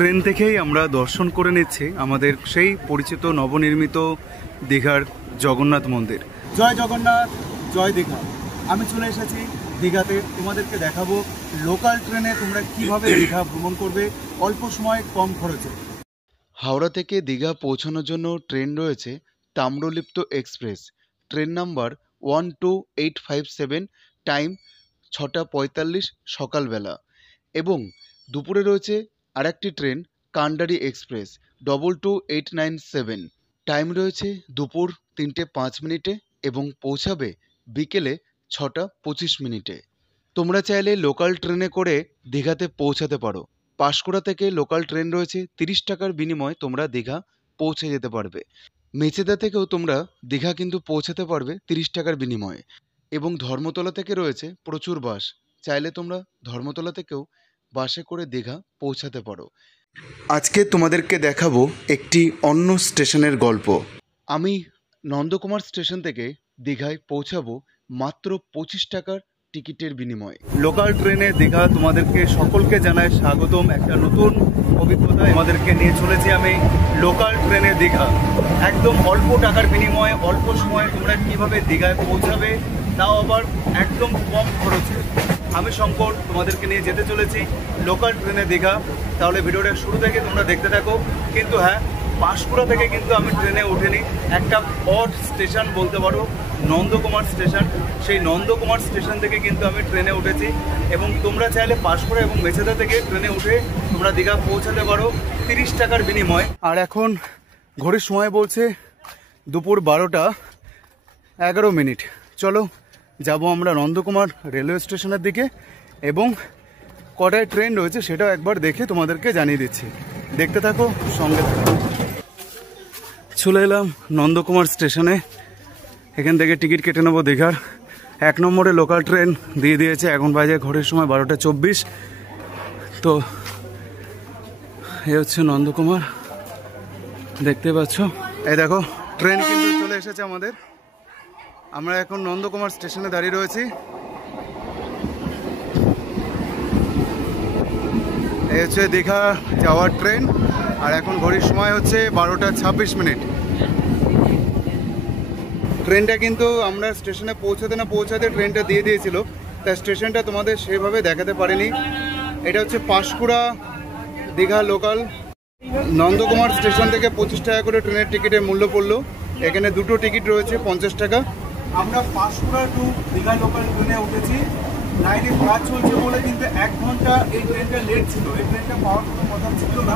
Train থেকেই আমরা দর্শন করে নিচ্ছি আমাদের সেই পরিচিত নবনির্মিত দীঘার জগন্নাথ মন্দির। জয় জগন্নাথ, জয় দীঘা। আমি চলে এসেছি দীঘাতে। তোমাদেরকে দেখাবো লোকাল ট্রেনে তোমরা কিভাবে দীঘা ভ্রমণ করবে অল্প সময় কম খরচে। হাওড়া থেকে দীঘা পৌঁছানোর জন্য ট্রেন রয়েছে Tamralipta express. Train number 12857, time 6:45 সকালবেলা। এবং দুপুরে রয়েছে আরেকটি ট্রেন কান্ডারি এক্সপ্রেস 22897, টাইম রয়েছে দুপুর 3:05 এবং পৌঁছাবে বিকেলে 6:25। তোমরা চাইলে লোকাল ট্রেনে করে দীঘাতে পৌঁছাতে পারো। পাঁশকুড়া থেকে লোকাল ট্রেন রয়েছে, 30 টাকার বিনিময়ে তোমরা দীঘা পৌঁছে যেতে পারবে। মেচেদা থেকেও তোমরা দীঘা কিন্তু পৌঁছাতে পারবে 30 টাকার বিনিময়ে। এবং ধর্মতলা থেকে রয়েছে প্রচুর বাস, চাইলে তোমরা ধর্মতলা থেকেও বাসে করে দীঘা পৌঁছাতে পারো। আজকে তোমাদেরকে দেখাবো একটি অন্য স্টেশনের গল্প। আমি নন্দকুমার স্টেশন থেকে দীঘায় পৌঁছাবো মাত্র 25 টাকার টিকিটের বিনিময়ে। লোকাল ট্রেনে দীঘা তোমাদেরকে সকলকে জানায় স্বাগতম। একটা নতুন অভিজ্ঞতা আমাদেরকে নিয়ে চলেছি আমি লোকাল ট্রেনে দীঘা। একদম অল্প টাকার বিনিময়ে অল্প সময়ে তোমরা কীভাবে দীঘায় পৌঁছাবে, তাও আবার একদম কম খরচে। আমি শঙ্কর তোমাদেরকে নিয়ে যেতে চলেছি লোকাল ট্রেনে দীঘা। তাহলে ভিডিওটা শুরু থেকে তোমরা দেখতে থাকো। কিন্তু হ্যাঁ, পাঁশকুড়া থেকে কিন্তু আমি ট্রেনে উঠিনি। একটা অড স্টেশন বলতে পারো নন্দকুমার স্টেশন। সেই নন্দকুমার স্টেশন থেকে কিন্তু আমি ট্রেনে উঠেছি। এবং তোমরা চাইলে পাঁশকুড়া এবং মেচেদা থেকে ট্রেনে উঠে তোমরা দীঘা পৌঁছাতে পারো 30 টাকার বিনিময়ে। আর এখন ঘড়ির সময় বলছে দুপুর 12:11। চলো যাব আমরা নন্দকুমার রেলওয়ে স্টেশনের দিকে এবং কটায় ট্রেন রয়েছে সেটাও একবার দেখে তোমাদেরকে জানিয়ে দিচ্ছি। দেখতে থাকো, সঙ্গে থাকো। চলে এলাম নন্দকুমার স্টেশনে। এখান থেকে টিকিট কেটে নেবো দীঘার। 1 নম্বরে লোকাল ট্রেন দিয়ে দিয়েছে। এখন বাজে ঘড়ির সময় 12:24। তো এ হচ্ছে নন্দকুমার, দেখতে পাচ্ছ। এই দেখো ট্রেন কিন্তু চলে এসেছে আমাদের। আমরা এখন নন্দকুমার স্টেশনে দাঁড়িয়ে রয়েছি। এই হচ্ছে দীঘা যাওয়ার ট্রেন। আর এখন ঘড়ির সময় হচ্ছে 12:26। ট্রেনটা কিন্তু আমরা স্টেশনে পৌঁছাতে ট্রেনটা দিয়ে দিয়েছিল, তাই স্টেশনটা তোমাদের সেভাবে দেখাতে পারিনি। এটা হচ্ছে পাঁশকুড়া দীঘা লোকাল। নন্দকুমার স্টেশন থেকে 25 টাকা করে ট্রেনের টিকিটের মূল্য পড়লো। এখানে দুটো টিকিট রয়েছে 50 টাকা। আমরা পাঁশকুড়া টু দীঘা লোকাল ট্রেনে উঠেছি। লাইনে কাজ চলছে বলে কিন্তু 1 ঘন্টা এই ট্রেনটা লেট ছিল। এই ট্রেনটা পাওয়ার কোনো কথা ছিল না।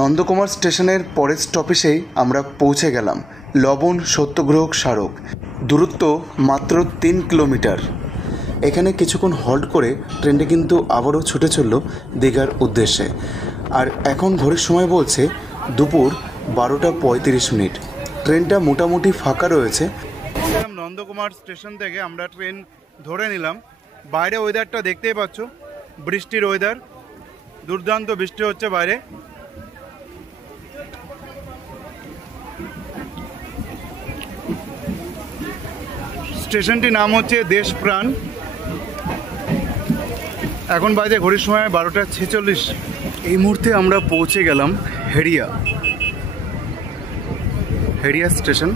নন্দকুমার স্টেশনের পরের স্টপেজেই আমরা পৌঁছে গেলাম লবণ সত্যগ্রহ স্মারক। দূরত্ব মাত্র 3 কিলোমিটার। এখানে কিছুক্ষণ হল্ট করে ট্রেনটা কিন্তু আবারও ছুটে চলল দীঘার উদ্দেশ্যে। আর এখন ঘড়ির সময় বলছে দুপুর 12:35। ট্রেনটা মোটামুটি ফাঁকা রয়েছে। নন্দকুমার স্টেশন থেকে আমরা ট্রেন ধরে নিলাম। বাইরে ওয়েদারটা দেখতেই পাচ্ছ, বৃষ্টির ওয়েদার। দুর্দান্ত বৃষ্টি হচ্ছে বাইরে। স্টেশনটির নাম হচ্ছে দেশপ্রাণ। এখন বাজে ঘড়ির সময় 12:46। এই মুহূর্তে আমরা পৌঁছে গেলাম হেরিয়া স্টেশন।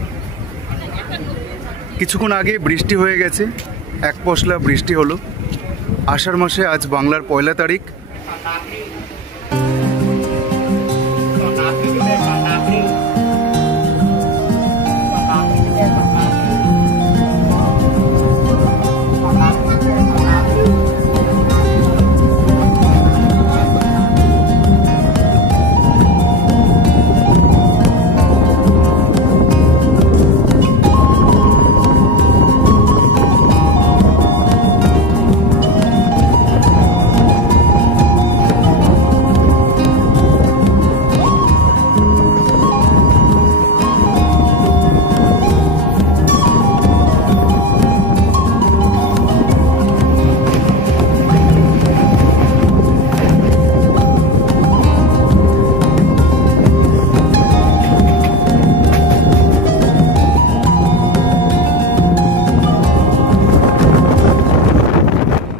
কিছুক্ষণ আগে বৃষ্টি হয়ে গেছে, এক পশলা বৃষ্টি হলো। আষাঢ় মাসে আজ বাংলার 1 তারিখ।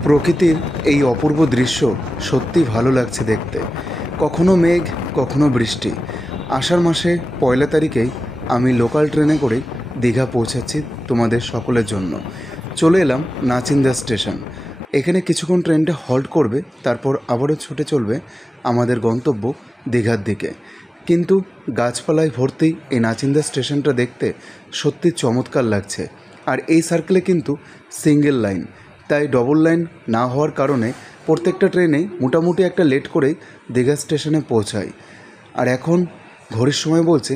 প্রকৃতির এই অপূর্ব দৃশ্য সত্যি ভালো লাগছে দেখতে। কখনো মেঘ, কখনো বৃষ্টি। আষাঢ় মাসে 1 তারিখেই আমি লোকাল ট্রেনে করেই দীঘা পৌঁছাচ্ছি তোমাদের সকলের জন্য। চলে এলাম নাচিন্দা স্টেশন। এখানে কিছুক্ষণ ট্রেনটা হল্ট করবে, তারপর আবারও ছুটে চলবে আমাদের গন্তব্য দীঘার দিকে। কিন্তু গাছপালায় ভর্তি এই নাচিন্দা স্টেশনটা দেখতে সত্যি চমৎকার লাগছে। আর এই সার্কেলে কিন্তু সিঙ্গেল লাইন, তাই ডবল লাইন না হওয়ার কারণে প্রত্যেকটা ট্রেনেই মোটামুটি একটা লেট করেই দীঘা স্টেশনে পৌঁছায়। আর এখন ঘড়ির সময় বলছে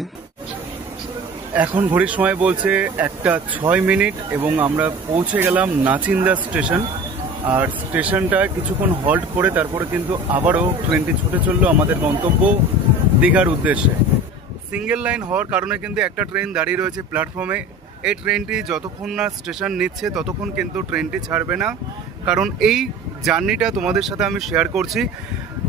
1:06 এবং আমরা পৌঁছে গেলাম নাচিন্দা স্টেশন। আর স্টেশনটা কিছুক্ষণ হল্ট করে তারপরে কিন্তু আবারও ট্রেনটি ছুটে চললো আমাদের গন্তব্য দীঘার উদ্দেশ্যে। সিঙ্গেল লাইন হওয়ার কারণে কিন্তু একটা ট্রেন দাঁড়িয়ে রয়েছে প্ল্যাটফর্মে। এই ট্রেনটি যতক্ষণ না স্টেশন নিচ্ছে ততক্ষণ কিন্তু ট্রেনটি ছাড়বে না, কারণ এই জার্নিটা তোমাদের সাথে আমি শেয়ার করছি।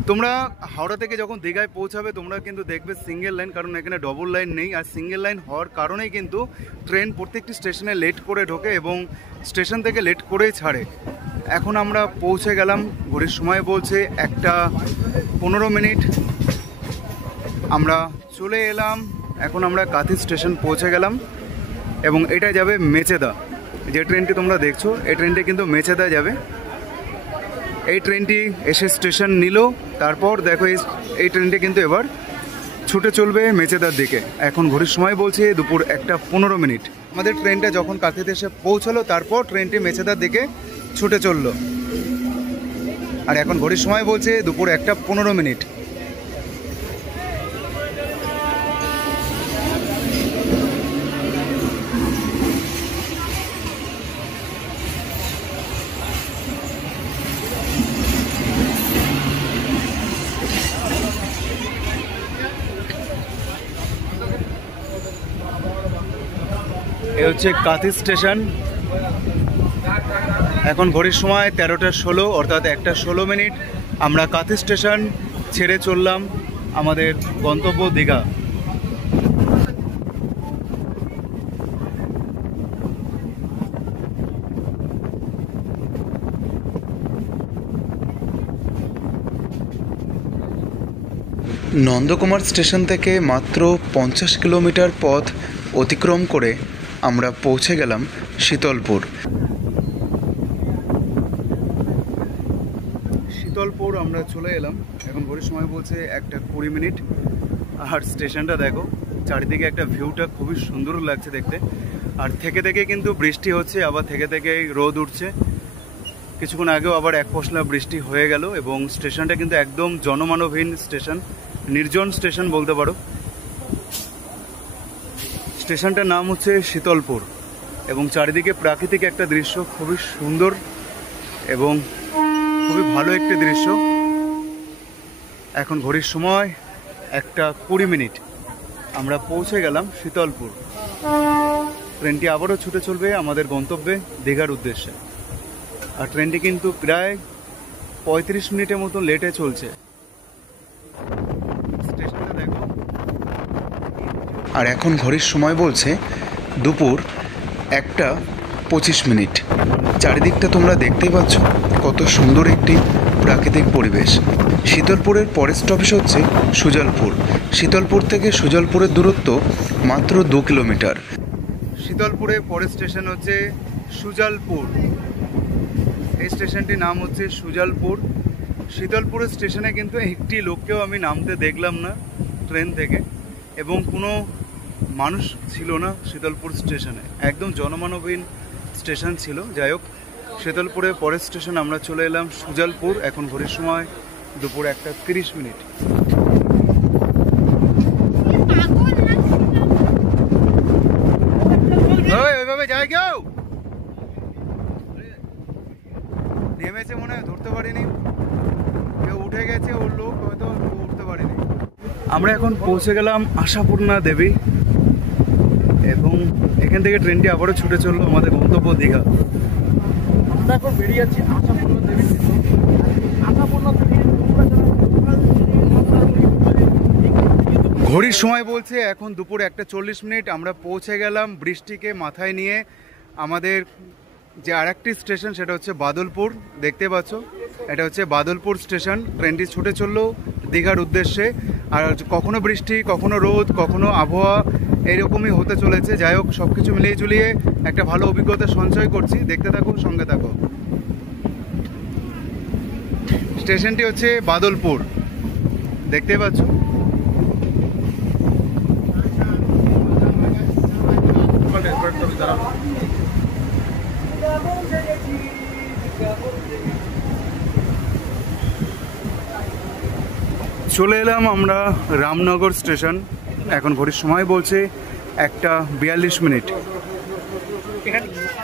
তোমরা হাওড়া থেকে যখন দীঘায় পৌঁছাবে তোমরা কিন্তু দেখবে সিঙ্গেল লাইন, কারণ এখানে ডবল লাইন নেই। আর সিঙ্গেল লাইন হওয়ার কারণেই কিন্তু ট্রেন প্রত্যেকটি স্টেশনে লেট করে ঢোকে এবং স্টেশন থেকে লেট করেই ছাড়ে। এখন আমরা পৌঁছে গেলাম, ঘড়ির সময় বলছে 1:15। আমরা চলে এলাম, এখন আমরা কাঁথি স্টেশন পৌঁছে গেলাম এবং এটা যাবে মেচেদা। যে ট্রেনটি তোমরা দেখছো এই ট্রেনটি কিন্তু মেচেদা যাবে। এই ট্রেনটি এসে স্টেশন নিল, তারপর দেখো এই ট্রেনটি কিন্তু এবার ছুটে চলবে মেচেদার দিকে। এখন ঘড়ির সময় বলছে দুপুর 1:15। আমাদের ট্রেনটা যখন কাঁথিতে এসে পৌঁছালো তারপর ট্রেনটি মেচেদার দিকে ছুটে চললো। আর এখন ঘড়ির সময় বলছে দুপুর 1:15। এ হচ্ছে কাঁথি স্টেশন। এখন ঘড়ির সময় 13:16, অর্থাৎ 1:16। আমরা কাঁথি স্টেশন ছেড়ে চললাম আমাদের গন্তব্য দীঘা। নন্দকুমার স্টেশন থেকে মাত্র 50 কিলোমিটার পথ অতিক্রম করে আমরা পৌঁছে গেলাম শীতলপুর। শীতলপুর আমরা চলে এলাম, এখন ঘড়ির সময় বলছে 1:20। আর স্টেশনটা দেখো, চারিদিকে একটা ভিউটা খুবই সুন্দর লাগছে দেখতে। আর থেকে থেকে কিন্তু বৃষ্টি হচ্ছে, আবার থেকে থেকে রোদ উঠছে। কিছুক্ষণ আগেও আবার এক পশলা বৃষ্টি হয়ে গেল এবং স্টেশনটা কিন্তু একদম জনমানবহীন স্টেশন, নির্জন স্টেশন বলতে পারো। স্টেশনটার নাম হচ্ছে শীতলপুর এবং চারিদিকে প্রাকৃতিক একটা দৃশ্য, খুবই সুন্দর এবং খুবই ভালো একটি দৃশ্য। এখন ঘড়ির সময় 1:20। আমরা পৌঁছে গেলাম শীতলপুর। ট্রেনটি আবারও ছুটে চলবে আমাদের গন্তব্যে দীঘার উদ্দেশ্যে। আর ট্রেনটি কিন্তু প্রায় 35 মিনিটের মতো লেটে চলছে। স্টেশনটা দেখো। আর এখন ঘড়ির সময় বলছে দুপুর 1:25। চারিদিকটা তোমরা দেখতেই পাচ্ছ কত সুন্দর একটি প্রাকৃতিক পরিবেশ। শীতলপুরের পরের স্টপেজ হচ্ছে সুজলপুর। শীতলপুর থেকে সুজলপুরের দূরত্ব মাত্র 2 কিলোমিটার। শীতলপুরের পরের স্টেশন হচ্ছে সুজলপুর। এই স্টেশনটির নাম হচ্ছে সুজলপুর। শীতলপুরের স্টেশনে কিন্তু একটি লোককেও আমি নামতে দেখলাম না ট্রেন থেকে, এবং কোনো মানুষ ছিল না শীতলপুর স্টেশনে, একদম জনমানবহীন স্টেশন ছিল। যাই হোক, শীতলপুরের পরের স্টেশন আমরা চলে এলাম সুজলপুর। এখন ঘড়ির সময় দুপুর 1:30। ওইভাবে যায় কেউ নেমেছে মনে হয়, ধরতে পারিনি। কেউ উঠে গেছে, ওর লোক হয়তো উঠতে পারিনি। আমরা এখন পৌঁছে গেলাম আশাপূর্ণা দেবী এবং এখান থেকে ট্রেনটি আবারও ছুটে চললো আমাদের গন্তব্য দীঘা। আমরা এখন বেরিয়ে যাচ্ছি আশাপূর্ণা দেবী। আশাপূর্ণা দেবী ঘড়ির সময় বলছে এখন দুপুর 1:40। আমরা পৌঁছে গেলাম বৃষ্টিকে মাথায় নিয়ে আমাদের যে আরেকটি স্টেশন সেটা হচ্ছে বাদলপুর, দেখতে পাচ্ছ এটা হচ্ছে বাদলপুর স্টেশন। ট্রেনটি ছুটে চললো দীঘার উদ্দেশ্যে। আর কখনো বৃষ্টি, কখনো রোদ, কখনো আবহাওয়া এরকমই হতে চলেছে। যাই হোক, সব কিছু মিলিয়ে ঝুলিয়ে একটা ভালো অভিজ্ঞতা সঞ্চয় করছি। দেখতে থাকো, সঙ্গে থাকো। স্টেশনটি হচ্ছে বাদলপুর, দেখতে পাচ্ছ। চলে এলাম আমরা রামনগর স্টেশন। এখন ঘড়ির সময় বলছে 1:42।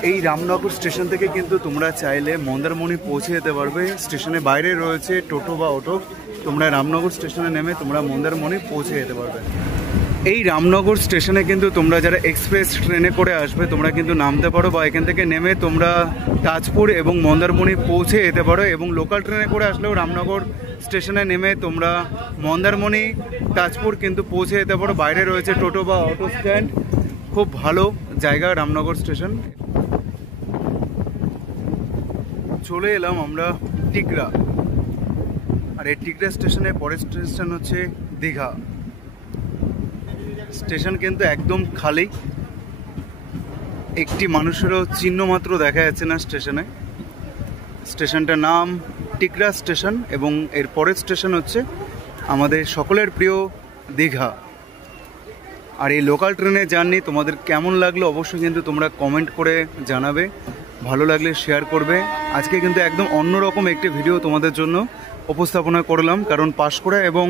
এই রামনগর স্টেশন থেকে কিন্তু তোমরা চাইলে মন্দারমণি পৌঁছে যেতে পারবে। স্টেশনের বাইরে রয়েছে টোটো বা অটো, তোমরা রামনগর স্টেশনে নেমে তোমরা মন্দারমণি পৌঁছে যেতে পারবে। এই রামনগর স্টেশনে কিন্তু তোমরা যারা এক্সপ্রেস ট্রেনে করে আসবে তোমরা কিন্তু নামতে পারো, বা এখান থেকে নেমে তোমরা তাজপুর এবং মন্দারমণি পৌঁছে যেতে পারো। এবং লোকাল ট্রেনে করে আসলেও রামনগর স্টেশনে নেমে তোমরা মন্দারমণি, তাজপুর কিন্তু পৌঁছে যেতে পারো। বাইরে রয়েছে টোটো বা অটো স্ট্যান্ড। খুব ভালো জায়গা রামনগর স্টেশন। চলে এলাম আমরা টিকরা। আর এই টিকরা স্টেশনের পরের স্টেশন হচ্ছে দীঘা। স্টেশন কিন্তু একদম খালি, একটি মানুষেরও চিহ্ন মাত্র দেখা যাচ্ছে না স্টেশনে। স্টেশনটার নাম টিকরা স্টেশন এবং এর পরের স্টেশন হচ্ছে আমাদের সকলের প্রিয় দীঘা। আর এই লোকাল ট্রেনের জার্নি তোমাদের কেমন লাগলো অবশ্যই কিন্তু তোমরা কমেন্ট করে জানাবে। ভালো লাগলে শেয়ার করবে। আজকে কিন্তু একদম অন্যরকম একটি ভিডিও তোমাদের জন্য উপস্থাপনা করলাম, কারণ পাঁশকুড়া এবং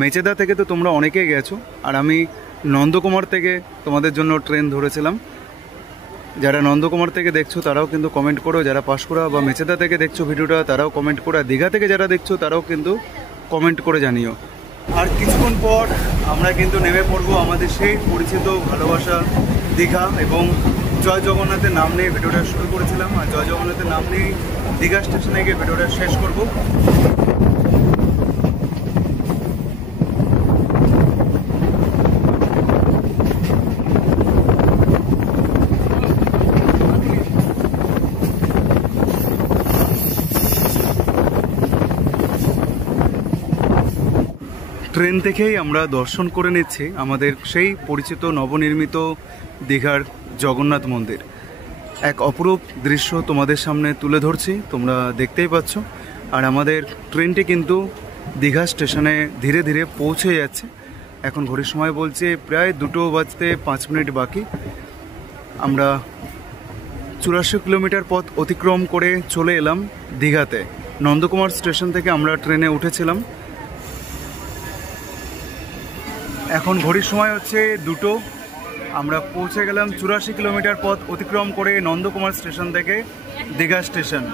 মেচেদা থেকে তো তোমরা অনেকেই গেছো, আর আমি নন্দকুমার থেকে তোমাদের জন্য ট্রেন ধরেছিলাম। যারা নন্দকুমার থেকে দেখছো তারাও কিন্তু কমেন্ট করো, যারা পাঁশকুড়া বা মেচেদা থেকে দেখছো ভিডিওটা তারাও কমেন্ট করো, দীঘা থেকে যারা দেখছো তারাও কিন্তু কমেন্ট করে জানিও। আর কিছুক্ষণ পর আমরা কিন্তু নেমে পড়বো আমাদের সেই পরিচিত ভালোবাসা দীঘা। এবং জয় জগন্নাথের নাম নিয়ে ভিডিওটা শুরু করেছিলাম, আর জয় জগন্নাথের নাম নিয়ে দীঘা স্টেশনে গিয়ে ভিডিওটা শেষ করব। ট্রেন থেকেই আমরা দর্শন করে নিচ্ছি আমাদের সেই পরিচিত নবনির্মিত দীঘার জগন্নাথ মন্দির। এক অপরূপ দৃশ্য তোমাদের সামনে তুলে ধরছি, তোমরা দেখতেই পাচ্ছ। আর আমাদের ট্রেনটি কিন্তু দীঘা স্টেশনে ধীরে ধীরে পৌঁছে যাচ্ছে। এখন ঘড়ির সময় বলছে প্রায় 2:05 বাকি। আমরা 84 কিলোমিটার পথ অতিক্রম করে চলে এলাম দীঘাতে। নন্দকুমার স্টেশন থেকে আমরা ট্রেনে উঠেছিলাম। এখন ঘড়ির সময় হচ্ছে 2টো। আমরা পৌঁছে গেলাম 84 কিলোমিটার পথ অতিক্রম করে নন্দকুমার স্টেশন থেকে দীঘা স্টেশন।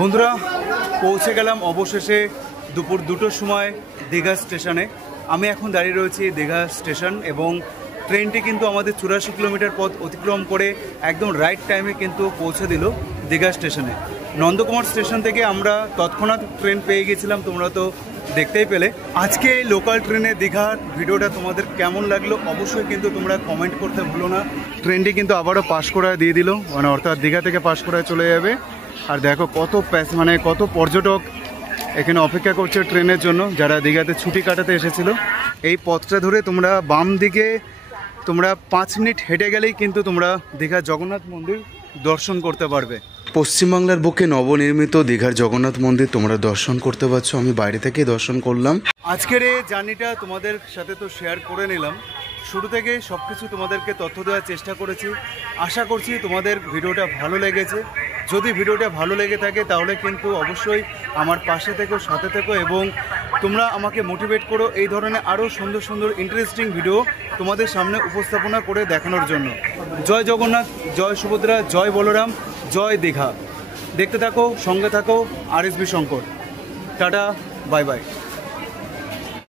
বন্ধুরা, পৌঁছে গেলাম অবশেষে দুপুর 2টোর সময় দীঘা স্টেশনে। আমি এখন দাঁড়িয়ে রয়েছি দীঘা স্টেশন এবং ট্রেনটি কিন্তু আমাদের 84 কিলোমিটার পথ অতিক্রম করে একদম রাইট টাইমে কিন্তু পৌঁছে দিল দীঘা স্টেশনে। নন্দকুমার স্টেশন থেকে আমরা তৎক্ষণাৎ ট্রেন পেয়ে গেছিলাম, তোমরা তো দেখতেই পেলে। আজকে লোকাল ট্রেনে দীঘার ভিডিওটা তোমাদের কেমন লাগলো অবশ্যই কিন্তু তোমরা কমেন্ট করতে ভুলো না। ট্রেনটি কিন্তু আবারও পাঁশকুড়ায় দিয়ে দিল, মানে অর্থাৎ দীঘা থেকে পাঁশকুড়ায় চলে যাবে। আর দেখো কত পর্যটক এখানে অপেক্ষা করছে ট্রেনের জন্য, যারা দীঘাতে ছুটি কাটাতে এসেছিল। এই পথটা ধরে তোমরা বাম দিকে তোমরা 5 মিনিট হেঁটে গেলেই কিন্তু তোমরা দীঘার জগন্নাথ মন্দির দর্শন করতে পারবে। পশ্চিমবাংলার বুকে নবনির্মিত দীঘার জগন্নাথ মন্দির তোমরা দর্শন করতে পারছো। আমি বাইরে থেকেই দর্শন করলাম। আজকের এই জার্নিটা তোমাদের সাথে তো শেয়ার করে নিলাম। শুরু থেকে সব কিছু তোমাদেরকে তথ্য দেওয়ার চেষ্টা করেছি। আশা করছি তোমাদের ভিডিওটা ভালো লেগেছে। যদি ভিডিওটা ভালো লেগে থাকে তাহলে কিন্তু অবশ্যই আমার পাশে থেকো, সাথে থেকো এবং তোমরা আমাকে মোটিভেট করো এই ধরনের আরও সুন্দর সুন্দর ইন্টারেস্টিং ভিডিও তোমাদের সামনে উপস্থাপনা করে দেখানোর জন্য। জয় জগন্নাথ, জয় সুভদ্রা, জয় বলরাম, জয় দীঘা। দেখতে থাকো, সঙ্গে থাকো RSB Shankar. Tata, bye bye.